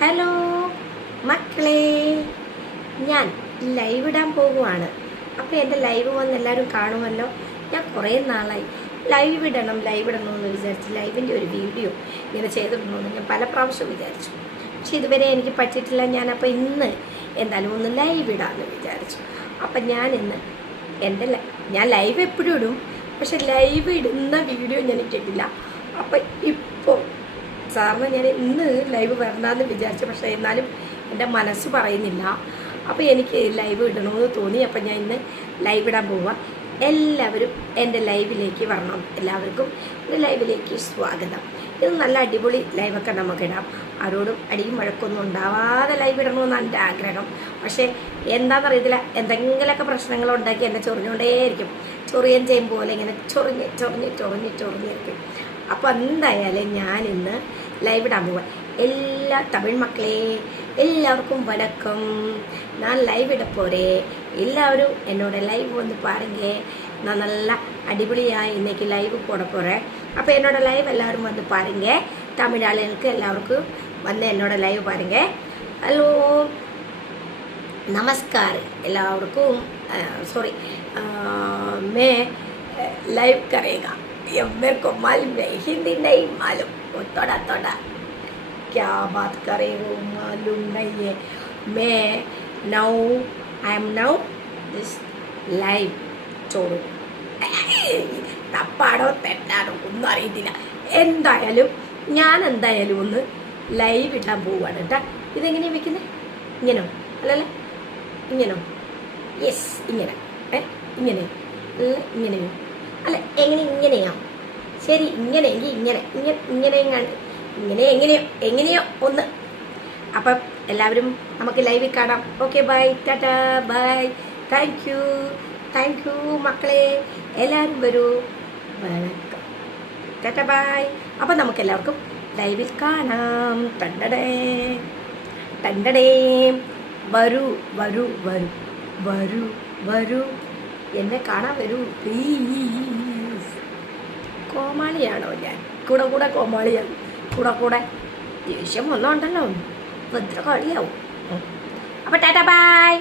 Hello മക്കളെ, ഞാൻ live ഇടാൻ പോകുവാണ്. അപ്പോൾ എൻ്റെ ലൈവ് വന്ന് എല്ലാവരും കാണുമല്ലോ. ഞാൻ കുറേ നാളായി ലൈവ് ഇടണമെന്ന് വിചാരിച്ചു. ലൈവിൻ്റെ ഒരു വീഡിയോ ഇങ്ങനെ ചെയ്തിടണമെന്ന് ഞാൻ പല പ്രാവശ്യം വിചാരിച്ചു. പക്ഷെ ഇതുവരെ എനിക്ക് പറ്റിയിട്ടില്ല. ഞാനപ്പോൾ ഇന്ന് എന്തായാലും ഒന്ന് ലൈവ് ഇടാമെന്ന് വിചാരിച്ചു. അപ്പം ഞാൻ ലൈവ് എപ്പോഴും ഇടും, പക്ഷെ ലൈവ് ഇടുന്ന വീഡിയോ ഞാൻ ഇട്ടിട്ടില്ല. അപ്പം ഇപ്പോൾ സാറിന് ഞാൻ ഇന്ന് ലൈവ് വരണമെന്ന് വിചാരിച്ചു, പക്ഷേ എന്നാലും എൻ്റെ മനസ്സ് പറയുന്നില്ല. അപ്പോൾ എനിക്ക് ലൈവ് ഇടണമെന്ന് തോന്നി. അപ്പം ഞാൻ ഇന്ന് ലൈവ് ഇടാൻ പോവുക. എല്ലാവരും എൻ്റെ ലൈവിലേക്ക് വരണം. എല്ലാവർക്കും എൻ്റെ ലൈവിലേക്ക് സ്വാഗതം. ഇത് നല്ല അടിപൊളി ലൈവൊക്കെ നമുക്കിടാം. ആരോടും അടിയും വഴക്കൊന്നും ഉണ്ടാവാതെ ലൈവ് ഇടണമെന്നാണ് എൻ്റെ ആഗ്രഹം. പക്ഷേ എന്താണെന്നറിയത്തില്ല, എന്തെങ്കിലുമൊക്കെ പ്രശ്നങ്ങളുണ്ടാക്കി എന്നെ ചൊറിഞ്ഞുകൊണ്ടേയിരിക്കും. ചൊറിയൻ ചെയ്യും പോലെ ഇങ്ങനെ ചൊറിഞ്ഞിരിക്കും. അപ്പോൾ എന്തായാലും ഞാനിന്ന് ലൈവ് ഇടാൻ പോവാം. എല്ലാ തമിഴ് മക്കളെ എല്ലാവർക്കും വണക്കം. ഞാൻ ലൈവ് ഇടപ്പോരെ. എല്ലാവരും എന്നോട് ലൈവ് വന്ന് പാരുங்க. நான் நல்லா அடிபொலியாக இன்றைக்கி லைவ் போட போகிறேன். அப்போ என்னோடய லைவ் எல்லோரும் வந்து பாருங்கள். தமிழ் ஆளுங்களுக்கு எல்லாருக்கும் வந்து என்னோடய லைவ் பாருங்கள். ஹலோ नमस्कार எல்லாருக்கும். सॉरी मैं लाइव करेगा. ये मेरे को मालूम है, हिंदी नहीं मालूम, वो थोड़ा क्या बात करे वो मालूम नहीं है. मैं I am now this live. ചോടു തപ്പാടോ തെറ്റാടോ ഒന്നും അറിയത്തില്ല. ഞാൻ എന്തായാലും ഒന്ന് ലൈവ് ഇടാൻ പോവുകയാണ് കേട്ടോ. ഇതെങ്ങനെയാണ് വെക്കുന്നത്? ഇങ്ങനോ അല്ലല്ലേ? ഇങ്ങനോ? യെസ്, ഇങ്ങനെ. ഇങ്ങനെ അല്ല, ഇങ്ങനെയോ? അല്ല, ഇങ്ങനെയോ? ശരി, ഇങ്ങനെയെങ്കിൽ എങ്ങനെയോ ഒന്ന്. അപ്പം എല്ലാവരും നമുക്ക് ലൈവിൽ കാണാം. Okay, bye, tata, bye. Thank you മക്കളെ. എല്ലാവരും വരൂ. വണക്കം, ടാറ്റാ, ബൈ. അപ്പം നമുക്ക് എല്ലാവർക്കും ലൈവിൽ കാണാം. ടണ്ടടേ വരൂ. എന്നെ കാണാൻ വരൂ പ്ലീസ്. കോമാളിയാണോ ഞാൻ? കൂടെ കോമാളിയാണ്. കൂടെ ദേഷ്യം വന്നോണ്ടല്ലോ, ഭദ്രകാളിയാവും. അപ്പം ടാറ്റാ, ബൈ.